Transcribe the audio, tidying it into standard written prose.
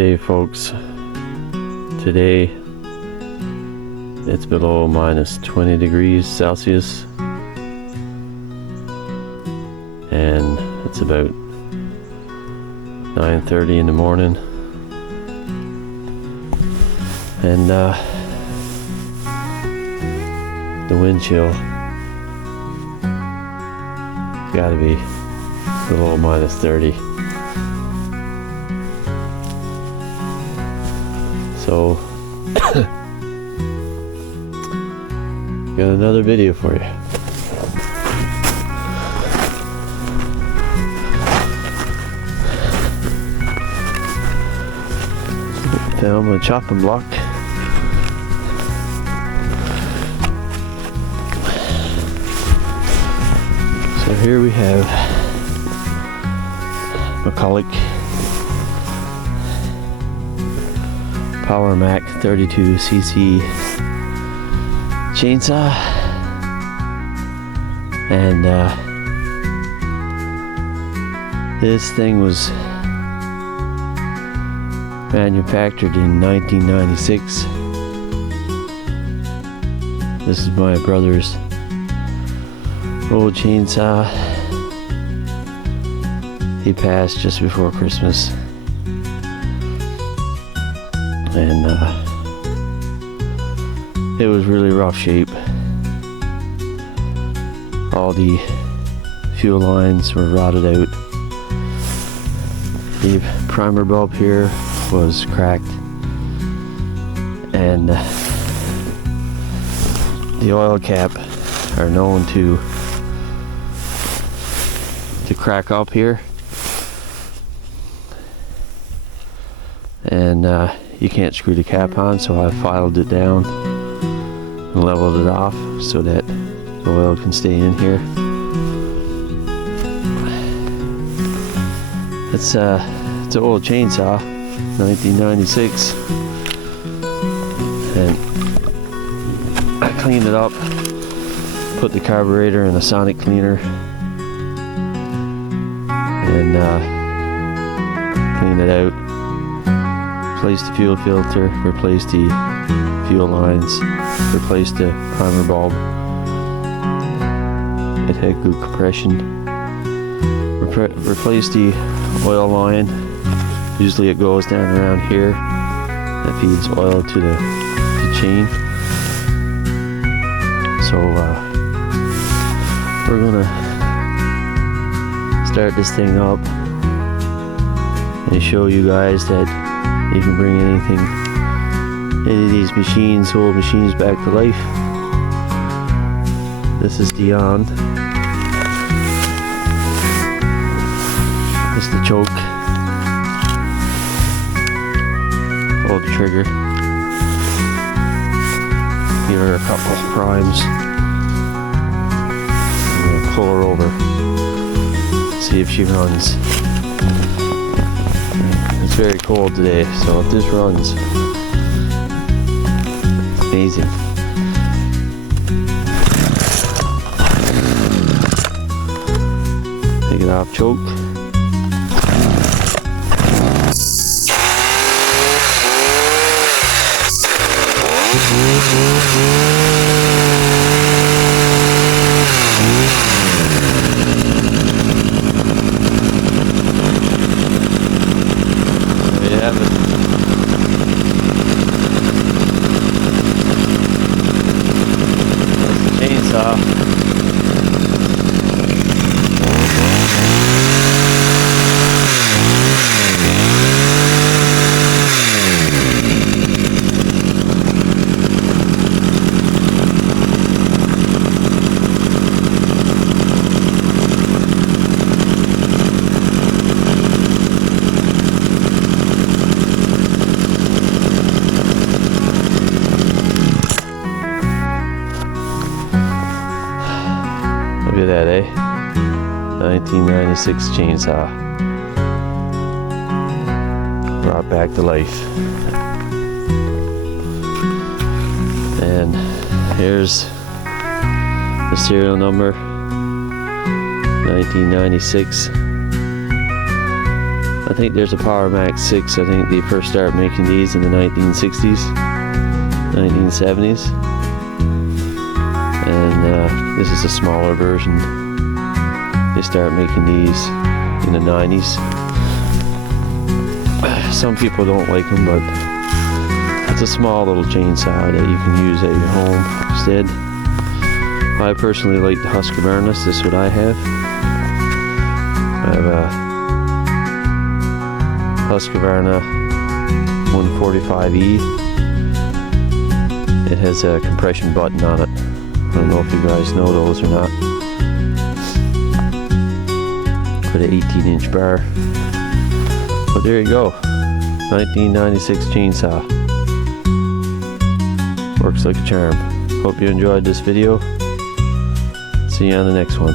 day, folks. Today it's below minus 20 degrees Celsius, and it's about 9:30 in the morning, and the wind chill gotta be below minus 30. So got another video for you. Found my chopping block. So here we have McCulloch Power Mac 32cc chainsaw, and this thing was manufactured in 1996. This is my brother's old chainsaw. He passed just before Christmas, and it was really rough shape. All the fuel lines were rotted out. The primer bulb here was cracked, and the oil cap are known to crack up here, and you can't screw the cap on, so I filed it down and leveled it off so that the oil can stay in here. It's an old chainsaw, 1996, and I cleaned it up, put the carburetor in a sonic cleaner, and cleaned it out. Replaced the fuel filter, replaced the fuel lines, replaced the primer bulb. It had good compression. Replaced the oil line. Usually it goes down around here. That feeds oil to the chain. So we're gonna start this thing up and show you guys that you can bring any of these machines, old machines, back to life. This is the on. This is the choke. Hold the trigger. Give her a couple of primes. I'm gonna pull her over. See if she runs. It's very cold today, so if this runs, it's amazing. Take it off choke. There you have it. That's the chainsaw. Look at that, eh? 1996 chainsaw. Brought back to life. And here's the serial number, 1996. I think there's a Power Max 6. I think they first started making these in the 1960s, 1970s. And this is a smaller version. They started making these in the 90s. Some people don't like them, but it's a small little chainsaw that you can use at your home instead. I personally like the Husqvarna. This is what I have. I have a Husqvarna 145E. It has a compression button on it. I don't know if you guys know those or not. For the 18-inch bar. But there you go. 1996 chainsaw. Works like a charm. Hope you enjoyed this video. See you on the next one.